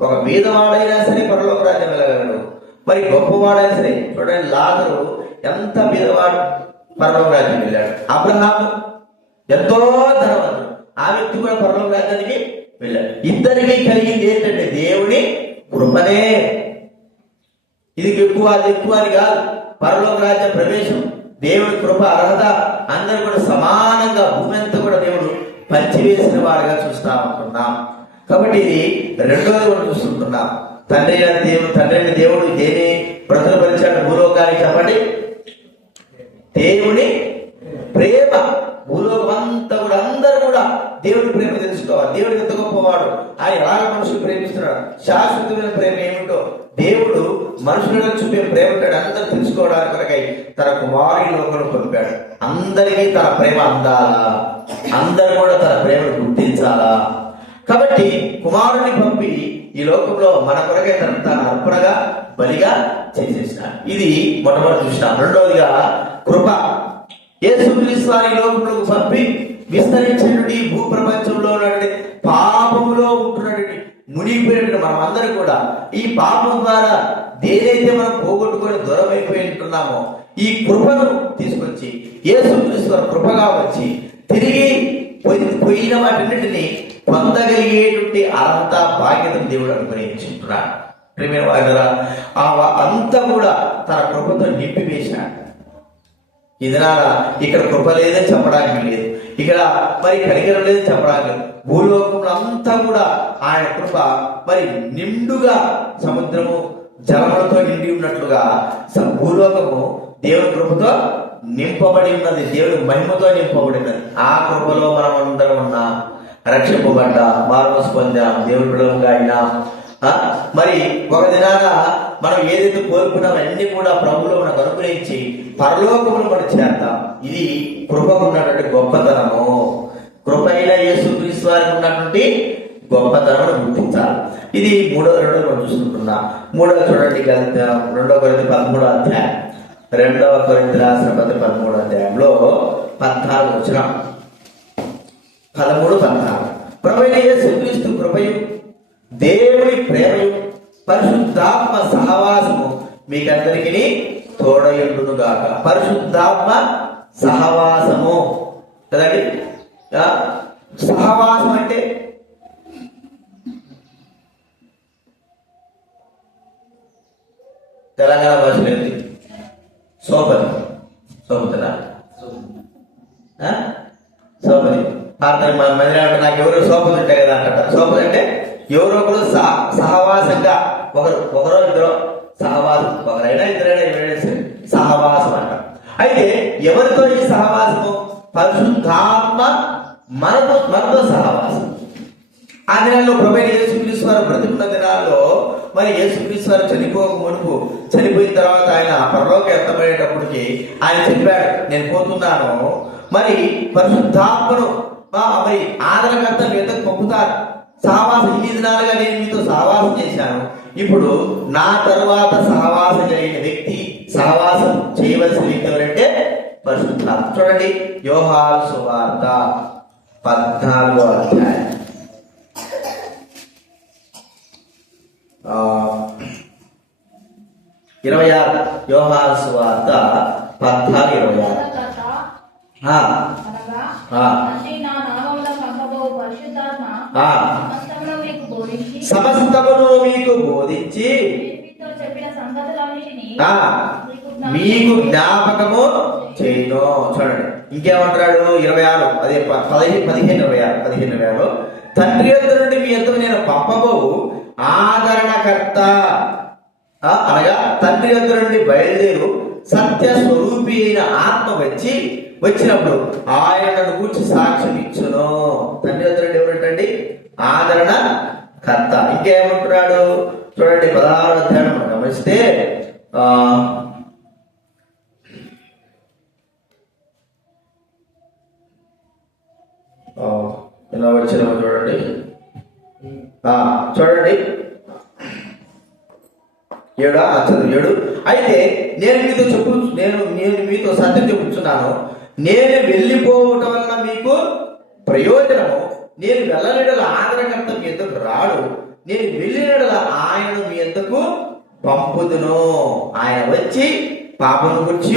ఒక బీదవాడైనా సరే పరలోక రాజ్యం వెళ్ళగలడు, మరి గొప్పవాడైనా సరే. చూడండి, లాజరు ఎంత బీదవాడు, పరలోక రాజ్యం వెళ్ళాడు. అబ్రహాము ఎంతో ధనవంతుడు, ఆ వ్యక్తి కూడా పరలోక రాజ్యానికి వెళ్ళాడు. ఇద్దరికి కలిగింది ఏంటంటే దేవుని కృపనే. ఇది ఎక్కువ అది ఎక్కువ అని కాదు. పరలోక రాజ్య ప్రవేశం, దేవుడి కృప, అర్హత అందరూ కూడా సమానంగా భూమి అంతా కూడా దేవుడు పంచివేసిన వాడుగా చూస్తా ఉంటున్నాం. కాబట్టి ఇది రెండోది కూడా చూస్తుంటున్నాం. తండ్రి దేవుడు దేని ప్రచురపరిచాడు భూలోకానికి? చెప్పండి, దేవుని ప్రేమ. భూలోకం అంతా కూడా అందరూ కూడా దేవుడి ప్రేమ తెలుసుకోవాలి. దేవుడికి ఎంత గొప్పవాడు, ఆయన ఎలాగ మనుషులు ప్రేమిస్తున్నాడు, శాశ్వతమైన ప్రేమ ఏమిటో దేవుడు మనుషులలో చూపే ప్రేమ అందరూ తెలుసుకోవడానికి కొరకై తన కుమారుని లోకంలో పంపాడు. అందరికీ తన ప్రేమ అందాలా, అందరూ కూడా తన ప్రేమను గుర్తించాలా. కాబట్టి కుమారుని పంపి ఈ లోకంలో మన కొరకై తన అర్పణగా బలిగా చేసేసినాడు. ఇది మొట్టమొదటి చూసినాం. రెండవదిగా కృప. యేసుక్రీస్తు వారి లోకంలోకి పంపి విస్తరించినటువంటి భూ ప్రపంచంలో పాపములో ఉంటున్నటువంటి మునిగిపోయినటువంటి మనం అందరూ కూడా ఈ పాపం ద్వారా దేనైతే మనం పోగొట్టుకొని దూరం అయిపోయి ఉంటున్నామో ఈ కృపను తీసుకొచ్చి యేసుక్రీస్తు వారు కృపగా వచ్చి తిరిగి పోయిన వాటిన్నిటిని పొందగలిగేటువంటి అంతా బాధ్యతను దేవుడు అనుగ్రహించుకుంటున్నాడు. ప్రియమైన వారులారా, అంతా కూడా తన కృపతో నింపివేశాడు. ఇదినాల ఇక్కడ కృప లేదని చెప్పడానికి లేదు, ఇక్కడ మరి కనికరం లేదని చెప్పడానికి లేదు. భూలోకంలో అంతా కూడా ఆయన కృప మరి నిండుగా సముద్రము జలములతో నిండి ఉన్నట్లుగా భూలోకము దేవుని కృపతో నింపబడి ఉన్నది, దేవుని మహిమతో నింపబడి ఉన్నది. ఆ కృపలో మనం అందరం ఉన్నాం, రక్షింపబడ్డా, మారుమనసు పొందాం, దేవుని బిడ్డలుగా అయినాం. మరి ఒక దినాన మనం ఏదైతే కోరుకున్నామో అన్ని కూడా ప్రభువులో మనకు అనుగ్రహించి పరలోకములు మనం చేద్దాం. ఇది కృపకు ఉన్నటువంటి గొప్పతనము. కృప అయిన యేసుక్రీస్తు వారికి ఉన్నటువంటి గొప్పతనము గుర్తించాలి. ఇది రెండో మనం చూసుకుంటున్నాం. చూడండి 2 కొరింథీ 13వ అధ్యాయం, 2 కొరింథీ రాసిన 13వ అధ్యాయంలో 14 వచనం, 13-14. ప్రభువైన యేసుక్రీస్తు కృపయు దేవుని ప్రేమయు పరిశుద్ధాత్మ సహవాసము మీకందరికీ తోడయుండును గాక. పరిశుద్ధాత్మ సహవాసము కదండి. సహవాసం అంటే తెలంగాణ భాషలో ఏంటి? సోపతి. సోపతినా? సోపతి. మన మందిరం అంటే నాకు ఎవరు సోపతి ఉంటాయి కదా అంటారు. సోపతి అంటే ఎవరో ఒకరు సహవాసంగా ఒకరో ఇద్దరు సహవాసం, ఒకరైనా ఇద్దరైనా సహవాసం అంటారు. అయితే ఎవరితో ఈ సహవాసము? పరిశుద్ధాత్మ మనతో సహవాసం. ఆ దినాల్లో ప్రభువైన యేసుక్రీస్తు వారు బ్రతికున్న దినాల్లో మరి యేసుక్రీస్తు వారు చనిపోయిన తర్వాత ఆయన పరలోక ఎత్తబడేటప్పటికి ఆయన చెప్పాడు, నేను పోతున్నాను, మరి పరిశుద్ధాత్మను మరి ఆదరణకర్త మీ వద్దకు పంపుతారు. సహవాసం ఇన్ని దినాలుగా నేను మీతో సహవాసం చేశాను, ఇప్పుడు నా తరువాత సహవాసం చేయవలసిన వ్యక్తి ఎవరంటే పరిశుద్ధాత్మ. చూడండి యోహాను సువార్త 14వ అధ్యాయం 26. యోహాను సువార్త 14:26. సమస్తమును మీకు బోధించి మీకు జ్ఞాపకము చేయను. చూడండి ఇంకేమంటాడు 26, అదే 15-26. తండ్రి యొద్ద నుండి మీ యొద్దకు నేను పంపబోవు ఆదరణకర్త, అనగా తండ్రి యొద్ద నుండి బయలుదేరు సత్య స్వరూపి అయిన ఆత్మ వచ్చినప్పుడు ఆయనను గూర్చి సాక్ష్యం ఇచ్చును. తండ్రి యొద్ద నుండి ఎవరంటండి? ఆదరణ కర్త. ఇంకేమంటున్నాడు చూడండి 16వ అధ్యాయం మనం గమనిస్తే ఎలా వచ్చినా చూడండి 7. అయితే నేను మీతో సత్యం చెప్పుచున్నాను, నేను వెళ్ళిపోవటం వలన మీకు ప్రయోజనము. నేను వెళ్ళలేడల ఆదరణకర్త మీ ఎద్దకు రాడు, నేను వెళ్ళినడల ఆయనను మీ ఎద్దకు పంపుదును. ఆయన వచ్చి పాపను గురించి,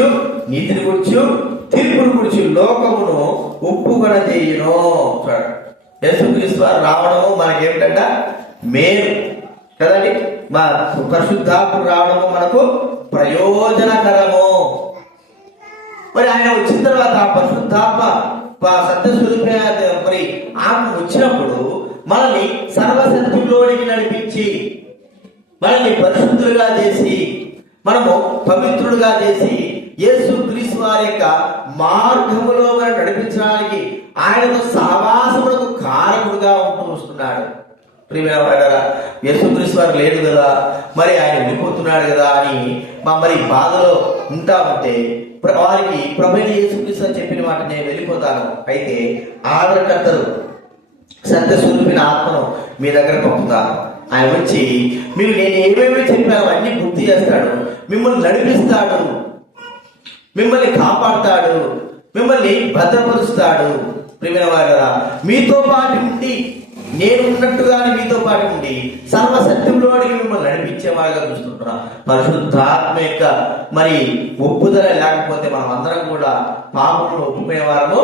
నీతిని గురించి, తీర్పును గురించి లోకమును ఉప్పుగడ చేయును. చూడండి యేసుక్రీస్తు వారు రావడము మనకేమిటంట? మేలు కదండి. మా పరిశుద్ధాత్మ రావడము మనకు ప్రయోజనకరము. మరి ఆయన వచ్చిన తర్వాత ఆ పరిశుద్ధాత్మ సత్యస్వరూప మరి ఆత్మ వచ్చినప్పుడు మనల్ని సర్వసత్యంలోనికి నడిపించి మనల్ని పరిశుద్ధులుగా చేసి మనము పవిత్రులుగా చేసి యేసుక్రీస్తు వారి యొక్క మార్గములో మనం నడిపించడానికి ఆయనతో సహవాసములకు కారకుడుగా ఉంటూ వస్తున్నాడు. ప్రియమైన వాడారా, యేసుక్రీస్తు వారు లేడు కదా, మరి ఆయన వెళ్ళిపోతున్నాడు కదా అని మరి బాధలో ఉంటా ఉంటే వారికి ప్రభువైన యేసుక్రీస్తు అని చెప్పిన మాట, నేను వెళ్ళిపోతాను, అయితే ఆదరణకర్తలు సత్యస్వరూపిన ఆత్మను మీ దగ్గర పంపుతాను, ఆయన వచ్చి మీరు నేను ఏమేమి చెప్పాను అన్ని గుర్తు చేస్తాడు, మిమ్మల్ని నడిపిస్తాడు, మిమ్మల్ని కాపాడుతాడు, మిమ్మల్ని భద్రపరుస్తాడు. ప్రియమైన వారా, మీతో పాటు ఉండి, నేను ఉన్నట్టుగానే మీతో పాటు ఉండి సర్వసత్యంలోనికి మిమ్మల్ని నడిపించేవాడుగా చూస్తుంటున్నా. పరిశుద్ధాత్మ యొక్క మరి ఒప్పుదల లేకపోతే మనం అందరం కూడా పాపమును ఒప్పుకునే వారము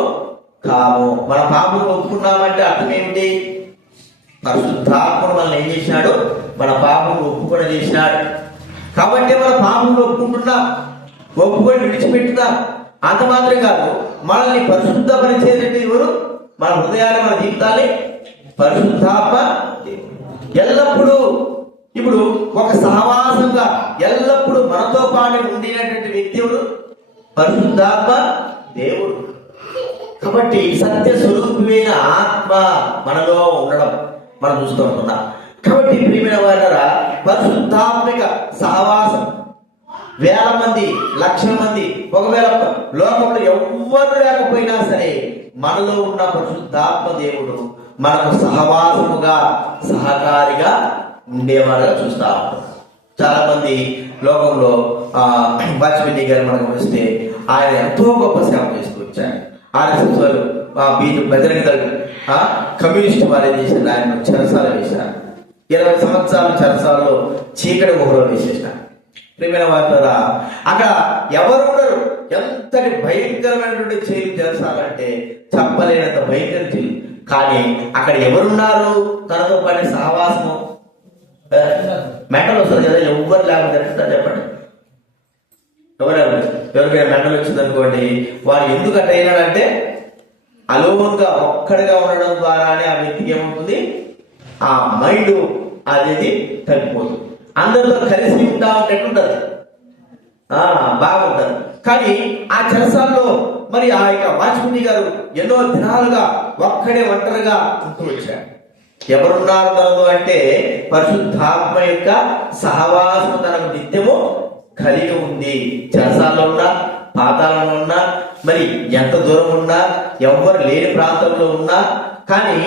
కాము. మన పాపమును ఒప్పుకున్నామంటే అర్థం ఏమిటి? పరిశుద్ధాత్మను మనల్ని ఏం చేసినాడు? మన పాపమును ఒప్పుకొని చేసినాడు. కాబట్టి మన పాపమును ఒప్పుకొని విడిచిపెట్టుదా. అంత మాత్రం కాదు, మనల్ని పరిశుద్ధపరిచేది ఎవరు? మన హృదయాన్ని, మన జీవితాన్ని పరిశుద్ధాత్మ. ఎల్లప్పుడూ ఇప్పుడు ఒక సహవాసంగా ఎల్లప్పుడూ మనతో పాటు ఉండినటువంటి వ్యక్తి ఎవరు? పరిశుద్ధాత్మ దేవుడు. కాబట్టి సత్య స్వరూపమైన ఆత్మ మనలో ఉండడం మనం చూస్తూ ఉంటున్నాం. కాబట్టి ప్రియమైన వారా, పరిశుద్ధాత్మిక సహవాసం వేల మంది, లక్షల మంది, ఒకవేళ లోకంలో ఎవ్వరు లేకపోయినా సరే మనలో ఉన్న పరిశుద్ధాత్మ దేవుడు మనకు సహవాసముగా, సహకారిగా ఉండేవారుగా చూస్తా ఉంటాం. చాలా మంది లోకంలో వాజ్పేయి గారు మనకు వస్తే ఆయన ఎంతో గొప్ప సేవ చేస్తూ వచ్చారు. ఆర్ఎస్ఎస్ వారు, బజరంగ దళ్, కమ్యూనిస్ట్ వారు ఏం చేశారు? ఆయన చెరసాల వేశారు. 20 సంవత్సరాల చెరసాలలో చీకటి గుహలో వేసేసారు. ప్రియమైన వార్తరా, అక్కడ ఎవరు ఉండరు. ఎంతటి భయంకరమైనటువంటి జైలు చెరసాలంటే చెప్పలేనంత భయంకర జైలు. కానీ అక్కడ ఎవరున్నారు? తనతో పాటు సహవాసము. మెంటల్ వస్తుంది కదా, ఎవ్వరు లేకపోతే చెప్పండి. ఎవరికైనా మెంటల్ వచ్చింది అనుకోండి, వాడు ఎందుకు అట్లా అయినాడంటే అలోన్గా ఒక్కడిగా ఉండడం ద్వారానే ఆ వ్యక్తికి ఏమవుతుంది? ఆ మైండ్ అనేది తగ్గిపోతుంది. అందరితో కలిసి ఉంటా ఉంటట్టుంటది, బాగుంటది. కానీ ఆ చెరసాల్లో మరి ఆ యొక్క వాజ్పేయి గారు ఎన్నో దినాలుగా ఒక్కడే ఒంటరిగా ఉంటూ వచ్చాడు. ఎవరున్నారు తనలో అంటే పరిశుద్ధాత్మ యొక్క సహవాసం తనకు నిత్యము కలిగి ఉంది. చెరసాల్లో ఉన్నా, పాతాళంలో ఉన్నా, మరి ఎంత దూరం ఉన్నా, ఎవరు లేని ప్రాంతంలో ఉన్నా, కానీ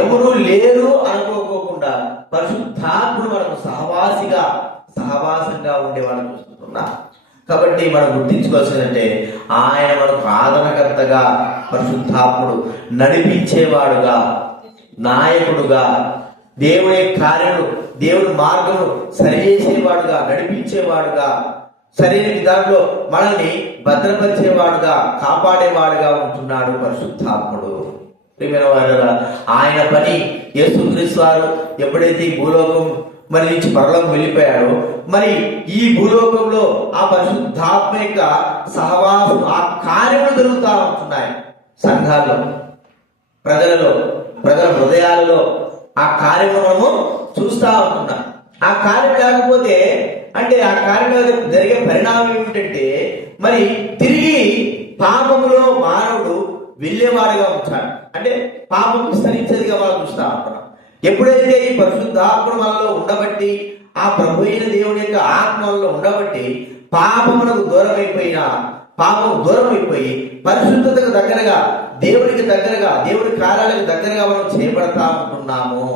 ఎవరు లేరు అనుకోకుండా పరిశుద్ధాత్ముడు మనకు సహవాసంగా ఉండేవాళ్ళని చూస్తున్నా. కాబట్టి మనం గుర్తించుకోవాల్సిందంటే ఆయన మనకు ఆదరణకర్తగా, పరిశుద్ధాత్ముడు నడిపించేవాడుగా, నాయకుడుగా, దేవుని కార్యములు, దేవుని మార్గములు సరిచేసేవాడుగా, నడిపించేవాడుగా, సరైన విధానంలో మనల్ని భద్రపరిచేవాడుగా, కాపాడేవాడుగా ఉంటున్నాడు పరిశుద్ధాత్ముడు. ప్రియమైన వారులారా, ఆయన పని యేసుక్రీస్తు వారు ఎప్పుడైతే ఈ భూలోకం మరి నుంచి పరలోకం వెళ్ళిపోయాడో, మరి ఈ భూలోకంలో ఆ పరిశుద్ధాత్మ యొక్క సహవాసం, ఆ కార్యములు జరుగుతూ ఉంటున్నాయి. సంఘాల్లో, ప్రజల హృదయాలలో ఆ కార్యము మనము చూస్తూ ఉంటున్నాం. ఆ కార్యం లేకపోతే అంటే ఆ కార్యంలో జరిగే పరిణామం ఏమిటంటే మరి తిరిగి పాపములో మానవుడు వెళ్ళేవాడుగా ఉంటాడు. అంటే పాపం విస్తరించేదిగా మనం చూస్తా ఉంటున్నాం. ఎప్పుడైతే ఈ పరిశుద్ధాత్మ మనలో ఉండబట్టి, ఆ ప్రభు అయిన దేవుని యొక్క ఆత్మలో ఉండబట్టి పాపమునకు పాపం దూరం అయిపోయి పరిశుద్ధతకు దగ్గరగా, దేవునికి దగ్గరగా, దేవుని కార్యాలకు దగ్గరగా మనం చేయబడతా ఉంటున్నాము.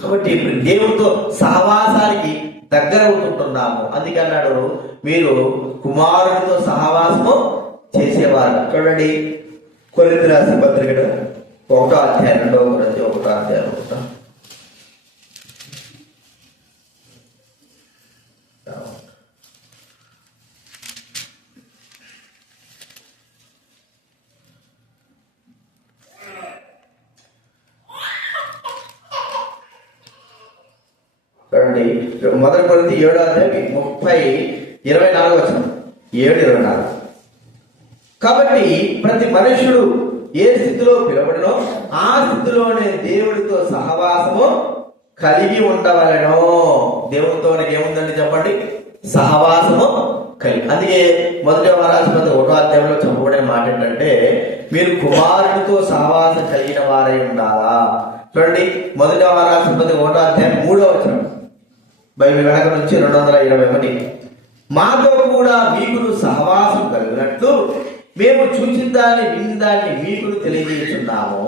కాబట్టి ఇప్పుడు దేవుడితో సహవాసానికి దగ్గర అవుతుంటున్నాము. అందుకన్నాడు, మీరు కుమారుడితో సహవాసము చేసేవారు. చూడండి, కొరింథీ రాసిన పత్రిక 1వ అధ్యాయం 2వ కొరింథీ 1వ అధ్యాయం 1. చూడండి, 1 కొరింథీ 7వ అధ్యాయం 24వ వచనం, 7:24. కాబట్టి ప్రతి మనుషుడు ఏ స్థితిలో పిలవడనో ఆ స్థితిలోనే దేవుడితో సహవాసము కలిగి ఉండవలెనో. దేవుడితో మనకి ఏముందండి చెప్పండి? సహవాసము కలిగి. అందుకే 1వ యోహాను 1వ అధ్యాయంలో చెప్పబడిన మాట ఏంటంటే, మీరు కుమారుడితో సహవాసం కలిగిన వారై ఉండాలా. చూడండి, మొదటి రాసిన పత్రిక 1వ అధ్యాయం 3వ వచనం, బైబిల్ వెనక నుంచి 221. మాతో కూడా మీకును సహవాసం కలిగినట్లు మేము చూసిన దాన్ని విని దాన్ని మీకు తెలియజేస్తున్నాము.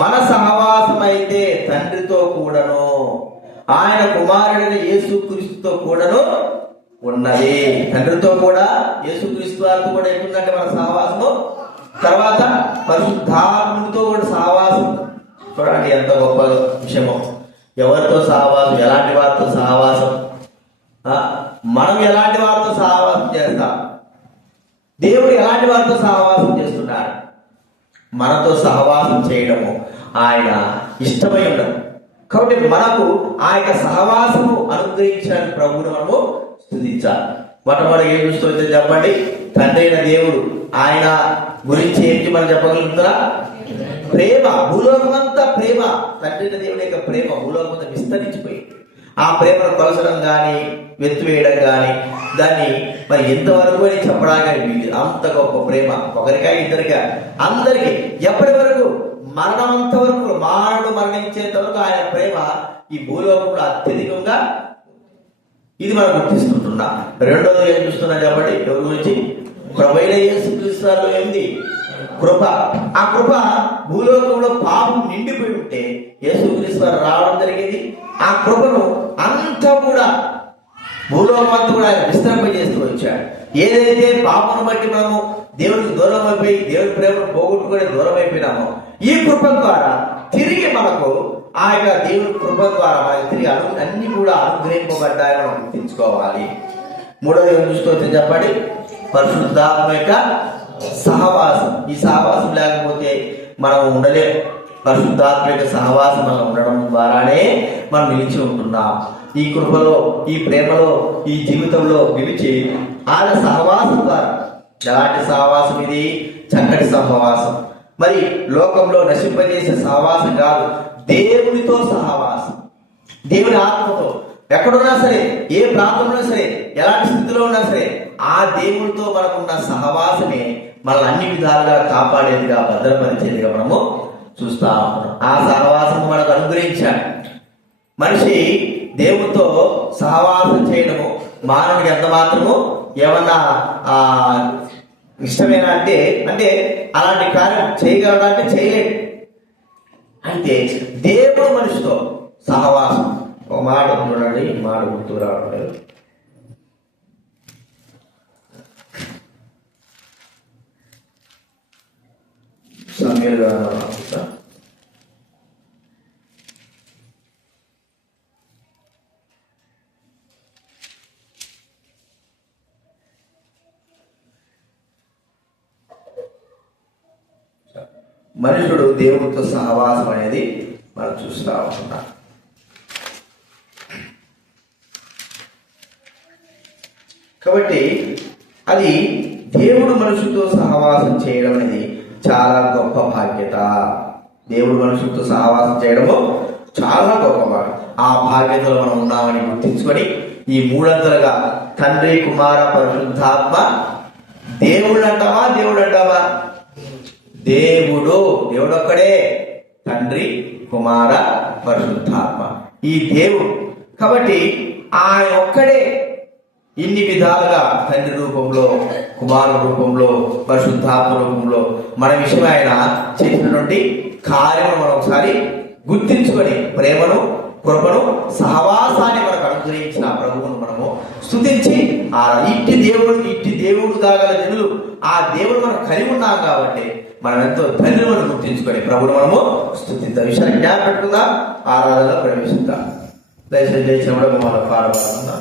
మన సహవాసం అయితే తండ్రితో కూడాను ఆయన కుమారుడైన యేసుక్రీస్తుతో కూడాను ఉన్నది. తండ్రితో కూడా యేసుక్రీస్తు వారితో కూడా ఎట్లుందంటే మన సహవాసము. తర్వాత పరిశుద్ధాత్మతో కూడా సహవాసం. చూడండి ఎంత గొప్ప విషయమో. ఎవరితో సహవాసం, ఎలాంటి వారితో సహవాసం, మనం ఎలాంటి వారితో సహవాసం చేస్తాం, దేవుడు ఎలాంటి వారితో సహవాసం చేస్తున్నాడు. మనతో సహవాసం చేయడము ఆయన ఇష్టమై ఉండదు. కాబట్టి మనకు ఆ యొక్క సహవాసము అనుగ్రహించిన ప్రభువును మనము స్తుతించాలి. మొట్టమొదటి ఏం చూస్తుంటే చెప్పండి, తండ్రి అయిన దేవుడు ఆయన గురించి ఏంటి మనం చెప్పగలుగుతారా? ప్రేమ. భూలోకమంతా ప్రేమ. తండ్రి అయిన దేవుడి యొక్క ప్రేమ భూలోకమంతా విస్తరించిపోయింది. ఆ ప్రేమను కొలసడం కానీ వెత్తివేయడం కానీ దాన్ని మరి ఎంతవరకు అని చెప్పడానికి వీలు. అంత గొప్ప ప్రేమ, ఒకరికా ఇద్దరికా అందరికీ, ఎప్పటి వరకు మరణమంత వరకు, మానవుడు మరణించేంత వరకు ఆయన ప్రేమ ఈ భూలోకంలో అత్యధికంగా ఇది మనం గుర్తిస్తుంటున్నా. రెండోది ఏం చూస్తున్నా చెప్పండి, ఎవరి గురించి? ప్రభువైన యేసుక్రీస్తులో ఏంది? కృప. ఆ కృప భూలోకంలో పాపం నిండిపోయి ఉంటే యేసుక్రీస్తు రావడం జరిగింది. ఆ కృపను అంతా కూడా భూలోకం అంతా కూడా ఆయన విస్తరింపజేస్తూ వచ్చాడు. ఏదైతే పాపను బట్టి మనము దేవుడికి దూరం అయిపోయి దేవుడి ప్రేమను పోగొట్టుకుని దూరం అయిపోయినామో, ఈ కృప ద్వారా తిరిగి మనకు ఆ యొక్క దేవుడి కృప ద్వారా మనకి తిరిగి అన్ని కూడా అనుగ్రహింపబడ్డాయని మనం గుర్తించుకోవాలి. మూడోది ఏం చూసుకోవచ్చు చెప్పండి, పరిశుద్ధాత్మ యొక్క సహవాసం. ఈ సహవాసం లేకపోతే మనం ఉండలేం. పరిశుద్ధాత్మ యొక్క సహవాసం మనం ఉండడం ద్వారానే మనం నిలిచి ఉంటున్నాం. ఈ కృపలో, ఈ ప్రేమలో, ఈ జీవితంలో నిలిచి ఆయన సహవాసం ద్వారా. ఎలాంటి సహవాసం ఇది? చక్కటి సహవాసం. మరి లోకంలో నశింపజేసే సహవాసం కాదు, దేవునితో సహవాసం. దేవుని ఆత్మతో ఎక్కడున్నా సరే, ఏ ప్రాంతంలో సరే, ఎలాంటి స్థితిలో ఉన్నా సరే, ఆ దేవునితో మనకున్న సహవాసమే మనల్ని అన్ని విధాలుగా కాపాడేదిగా, భద్రపరిచేదిగా మనము చూస్తా ఉన్నాం. ఆ సహవాసం మనకు అనుగ్రహించాడు. మనిషి దేవునితో సహవాసం చేయడము మానవుడికి ఎంత మాత్రము ఏమన్నా ఇష్టమేనా అంటే అలాంటి కార్యం చేయగలడా అంటే చేయలేడు. అయితే దేవుడు మనిషితో సహవాసం. ఒక మాట చూడండి, మాట గుర్తుకు రావట్లేదు. సమయంలో మనుషుడు దేవుడితో సహవాసం అనేది మనం చూస్తూ ఉంటున్నాం. కాబట్టి అది దేవుడు మనుషులతో సహవాసం చేయడం అనేది చాలా గొప్ప బాధ్యత. దేవుడు మనుషులతో సహవాసం చేయడము చాలా గొప్ప భాగ్యం. ఆ బాధ్యతలో మనం ఉన్నామని గుర్తించుకొని ఈ మూడంతలుగా తండ్రి, కుమార, పరిశుద్ధాత్మ. దేవుడు అంటావా? దేవుడు అంటావా? దేవుడు ఒక్కడే. తండ్రి, కుమార, పరిశుద్ధాత్మ, ఈ దేవుడు. కాబట్టి ఆయన ఒక్కడే ఇన్ని విధాలుగా తండ్రి రూపంలో, కుమారు రూపంలో, పరిశుద్ధాత్మ రూపంలో మన విషయం ఆయన చేసినటువంటి కార్యము మనం ఒకసారి గుర్తించుకొని ప్రేమను, కృపను, సహవాసాన్ని మనకు అనుగ్రహించిన ప్రభువును మనము స్తుతించి ఆ ఇట్టి దేవుడు కాగల జనులు ఆ దేవుడు మనం కలిగి ఉన్నాం కాబట్టి మనం ఎంతో ధన్యులను గుర్తించుకొని ప్రభువును మనము స్తుతిద్దాం. విషయాన్ని జ్ఞాపకం పెట్టుకుందాం. ఆరాధనలో ప్రవేశిద్దాం. దయచేసి మనం పాడబడుతున్నాం.